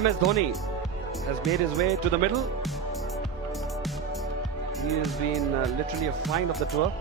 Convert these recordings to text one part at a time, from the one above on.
MS Dhoni has made his way to the middle. He has been literally a find of the tour,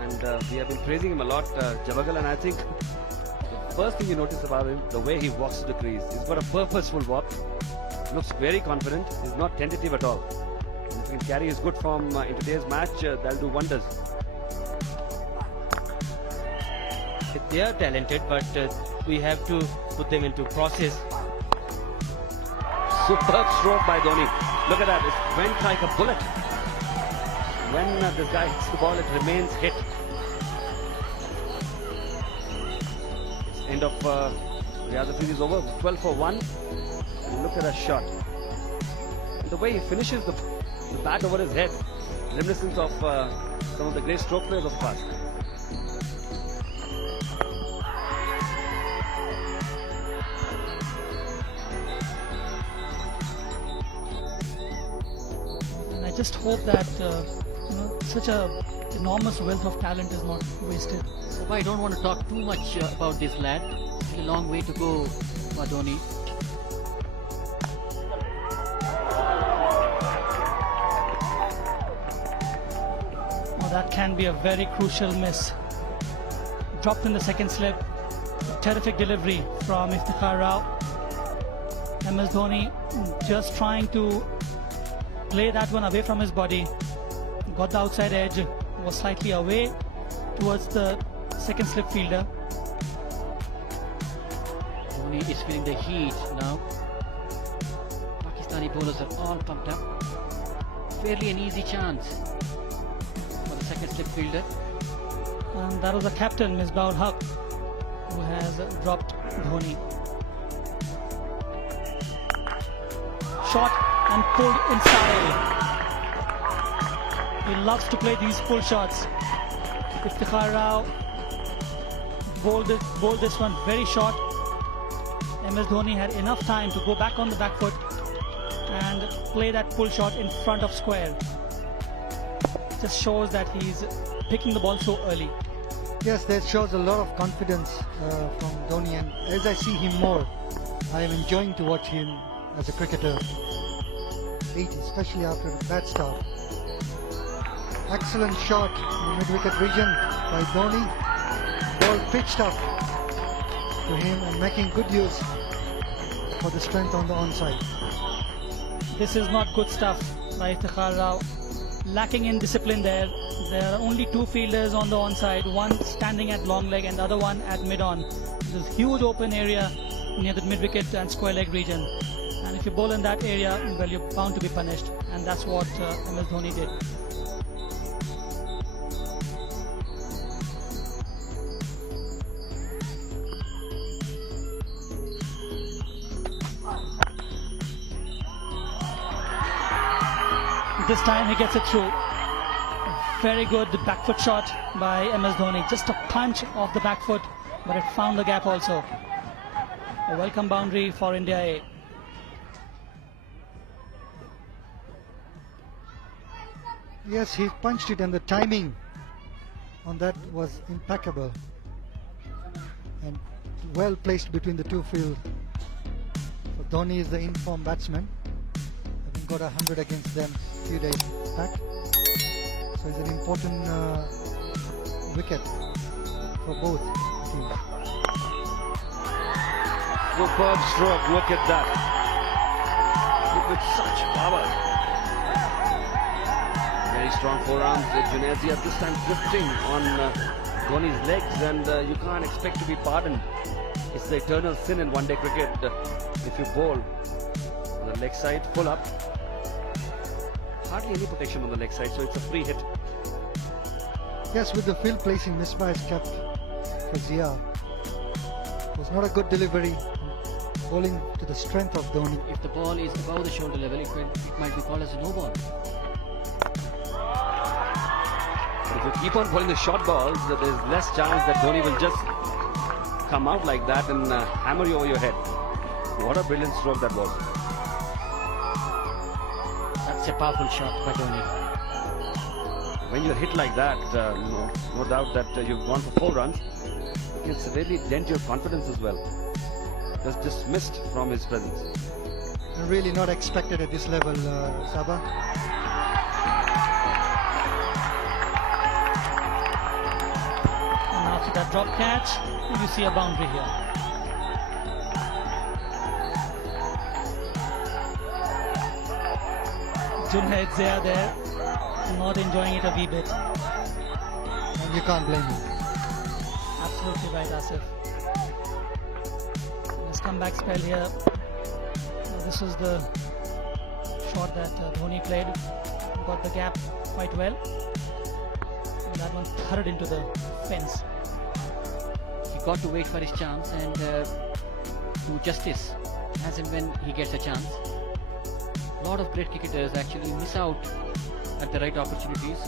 and we have been praising him a lot, Javagal, and I think the first thing you notice about him, the way he walks to the crease. He's got a purposeful walk, looks very confident, he's not tentative at all. And if he can carry his good form in today's match, that'll do wonders. They are talented, but we have to put them into process. Superb stroke by Dhoni. Look at that, it went like a bullet. When this guy hits the ball, it remains hit. End of Riyadh is over, 12 for 1. And look at that shot. And the way he finishes the bat over his head, reminiscent of some of the great stroke players of the past. I just hope that such a enormous wealth of talent is not wasted. So I don't want to talk too much about this lad. Still a long way to go for Dhoni. Oh, that can be a very crucial miss. Dropped in the second slip. Terrific delivery from Iftikhar Rao. MS Dhoni just trying to play that one away from his body. Got the outside edge, was slightly away towards the second slip fielder. Dhoni is feeling the heat now. Pakistani bowlers are all pumped up. Fairly an easy chance for the second slip fielder. And that was the captain, Misbah-ul Haq, who has dropped Dhoni. Shot and pulled inside. He loves to play these pull shots. Iftikhar Rao bowled this one very short. MS Dhoni had enough time to go back on the back foot and play that pull shot in front of square. Just shows that he's picking the ball so early. Yes, that shows a lot of confidence from Dhoni, and as I see him more, I am enjoying to watch him as a cricketer, especially after a bad start. Excellent shot in the mid-wicket region by Dhoni. Ball pitched up to him and making good use for the strength on the onside. This is not good stuff by Iftikhar Rao. Lacking in discipline there. There are only two fielders on the onside, one standing at long leg and the other one at mid-on. There's a huge open area near the mid-wicket and square leg region. And if you bowl in that area, well, you're bound to be punished. And that's what MS Dhoni did. This time he gets it through. Very good back foot shot by MS Dhoni. Just a punch off the back foot, but it found the gap also. A welcome boundary for India A. Yes, he punched it, and the timing on that was impeccable and well placed between the two fields. So Dhoni is the in-form batsman, having got 100 against them a few days back. So it's an important wicket for both teams. Superb stroke, look at that. With such power. Very strong forearms. Junaidia this time drifting on Dhoni's legs, and you can't expect to be pardoned. It's the eternal sin in one-day cricket. If you bowl on the leg side, pull up. Hardly any protection on the leg side, so it's a free hit. Yes, with the field placing, Misbah is kept for Zia. It was not a good delivery, bowling to the strength of Dhoni. If the ball is above the shoulder level, it might be called as a no ball. But if you keep on bowling the short balls, there's less chance that Dhoni will just come out like that and hammer you over your head. What a brilliant stroke that was. That's a powerful shot by Dhoni. When you're hit like that, no doubt that you've gone for 4 runs. It can severely dent your confidence as well. was dismissed from his presence. And really not expected at this level, Sabah. And after that drop catch, you see a boundary here. Junhedzia there, not enjoying it a wee bit. And you can't blame him. Absolutely right, Asif. This comeback spell here. This was the shot that Dhoni played. Got the gap quite well. And that one thudded into the fence. He got to wait for his chance and do justice as and when he gets a chance. A lot of great cricketers actually miss out at the right opportunities.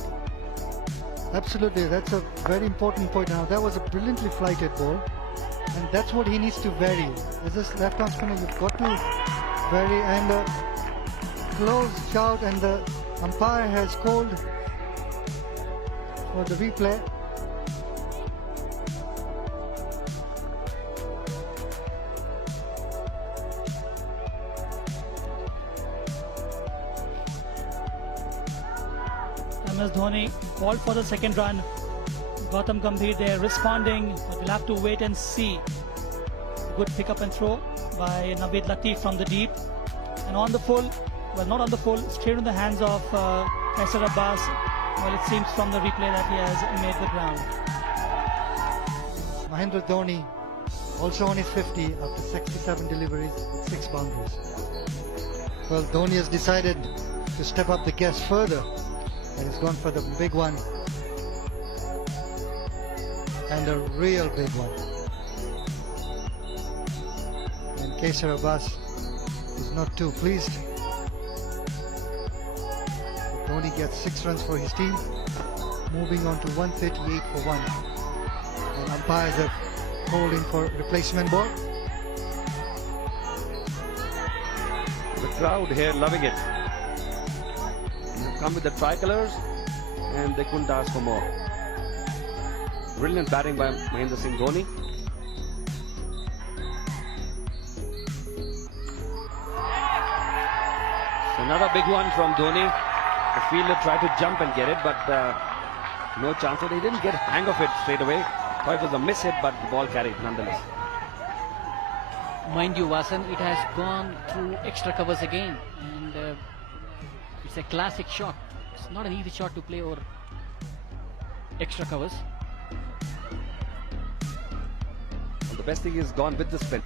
Absolutely, that's a very important point. Now that was a brilliantly flighted ball, and that's what he needs to vary. As this left-arm spinner, you've got to vary, and a close shout, and the umpire has called for the replay. MS Dhoni called for the second run. Gautam Gambhir there responding, but we'll have to wait and see. Good pick up and throw by Naveed Latif from the deep. And on the full, well, not on the full, straight in the hands of Faisal Abbas. Well, it seems from the replay that he has made the ground. Mahendra Dhoni also on his 50 after 67 deliveries with 6 boundaries. Well, Dhoni has decided to step up the gas further, and he's gone for the big one, and a real big one. And Faisal Abbas is not too pleased. Dhoni gets 6 runs for his team, moving on to 138 for 1. And umpires have called in for replacement ball. The crowd here loving it. They've come with the tricolours and they couldn't ask for more. Brilliant batting by Mahendra Singh Dhoni. So another big one from Dhoni. The fielder tried to jump and get it, but no chance. He didn't get hang of it straight away. Thought it was a miss hit, but the ball carried nonetheless. Mind you, Vasan, it has gone through extra covers again, and it's a classic shot. It's not an easy shot to play over extra covers. And the best thing is gone with the spin.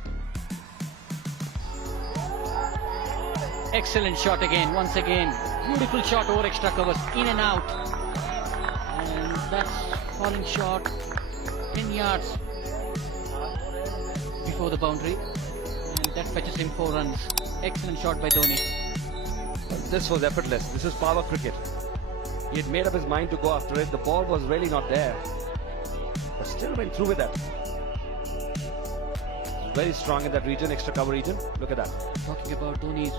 Excellent shot again, once again. Beautiful shot over extra covers, in and out. And that's falling short 10 yards before the boundary. And that fetches him 4 runs. Excellent shot by Dhoni. This was effortless. This is power cricket. He had made up his mind to go after it. The ball was really not there, but still went through with that. Very strong in that region, extra cover region. Look at that. Talking about Dhoni's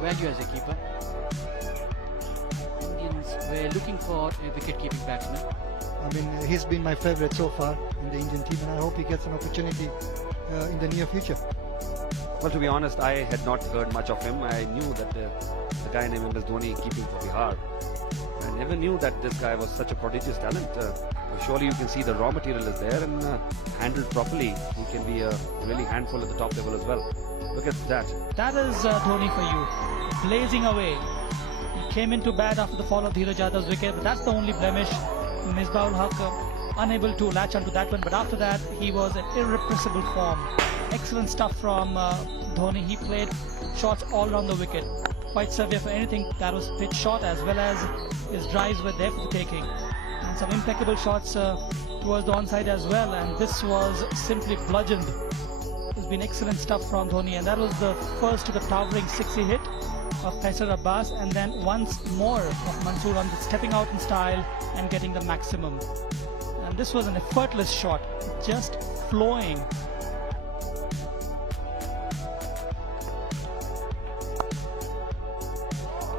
value as a keeper, Indians were looking for a wicket-keeping batsman. I mean, he's been my favourite so far in the Indian team, and I hope he gets an opportunity in the near future. Well, to be honest, I had not heard much of him. I knew that the guy named MS Dhoni keeping for Bihar. I never knew that this guy was such a prodigious talent. Surely you can see the raw material is there, and handled properly, he can be a really handful at the top level as well. Look at that. That is Dhoni for you, blazing away. He came into bat after the fall of Dheeraj Yadav's wicket, but that's the only blemish. Misbah ul Haq unable to latch onto that one, but after that he was an irrepressible form. Excellent stuff from Dhoni. He played shots all around the wicket, quite severe for anything that was pitched short, as well as his drives were there for the taking, and some impeccable shots towards the onside as well, and this was simply bludgeoned. It's been excellent stuff from Dhoni, and that was the first to the towering 60 hit of Faisal Abbas, and then once more of Mansoor on stepping out in style and getting the maximum. And this was an effortless shot, just flowing.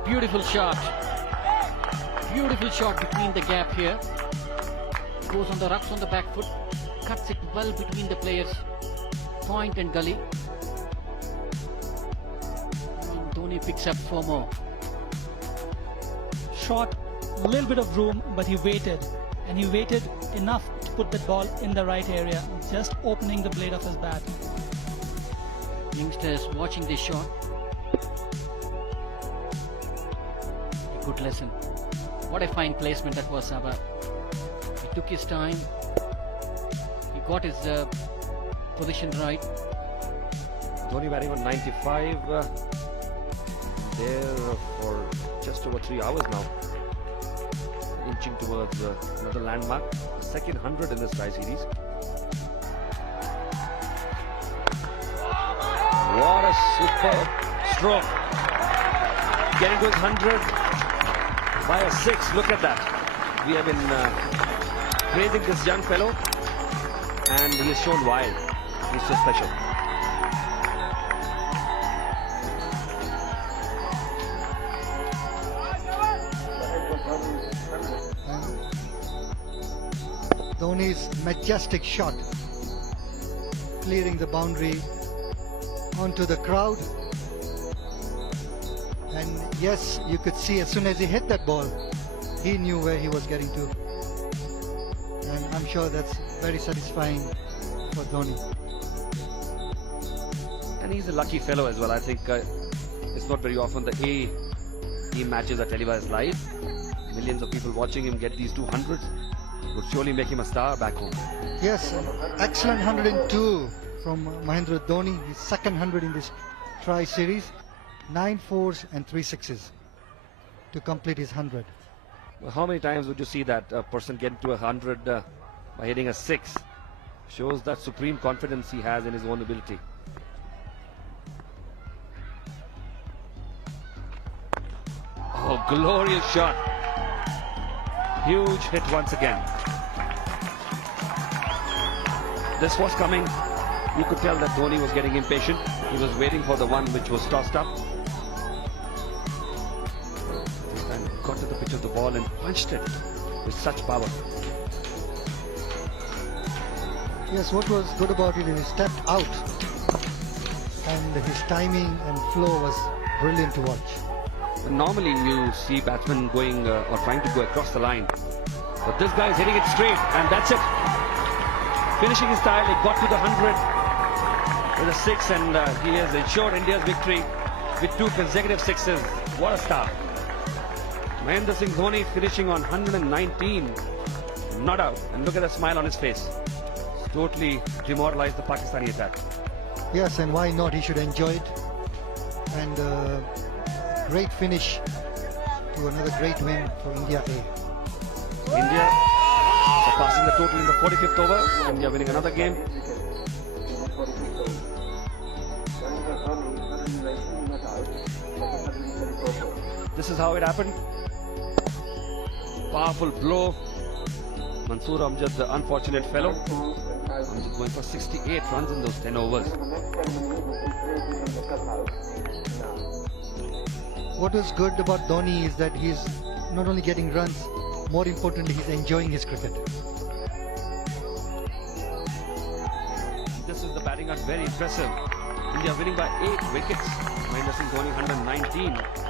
Beautiful shot. Beautiful shot between the gap here. Goes on the roughs on the back foot, cuts it well between the players. point and gully. And Dhoni picks up 4 more. Shot, a little bit of room, but he waited. And he waited enough to put the ball in the right area, just opening the blade of his bat. Youngsters watching this shot. A good lesson. What a fine placement that was, Sabah. He took his time. He got his position right. Dhoni batting on 95. There for just over 3 hours now. Inching towards another landmark. Second 100 in this try series. What a superb stroke. Getting to his 100 by a 6. Look at that. We have been praising this young fellow, and he has shown why he's so special. Dhoni's majestic shot, clearing the boundary onto the crowd. And yes, you could see as soon as he hit that ball, he knew where he was getting to. And I'm sure that's very satisfying for Dhoni. And he's a lucky fellow as well. I think it's not very often the A-team matches are televised live. Millions of people watching him get these 200s would surely make him a star back home. Yes, excellent 102 from Mahendra Dhoni, his second 100 in this try series. 9 4s and 3 6s to complete his 100. Well, how many times would you see that a person get to 100 by hitting a 6? Shows that supreme confidence he has in his own ability. Oh, glorious shot. Huge hit once again. This was coming. You could tell that Dhoni was getting impatient. He was waiting for the one which was tossed up. And got to the pitch of the ball and punched it with such power. Yes, what was good about it is he stepped out and his timing and flow was brilliant to watch. Normally you see batsmen going or trying to go across the line, but this guy is hitting it straight, and that's it. Finishing his style, he got to the 100 with a 6, and he has ensured India's victory with 2 consecutive 6s. What a star. Mahendra Singh Dhoni finishing on 119, not out, and look at the smile on his face. It's totally demoralized the Pakistani attack. Yes, and why not? He should enjoy it. And great finish to another great win for India A. India surpassing the total in the 45th over. India winning another game. This is how it happened. Powerful blow. Mansoor Amjad, the unfortunate fellow. Amjad going for 68 runs in those 10 overs. What is good about Dhoni is that he's not only getting runs, more importantly, he's enjoying his cricket. This is the batting art, very impressive. India winning by 8 wickets. Mahendra Singh Dhoni 119.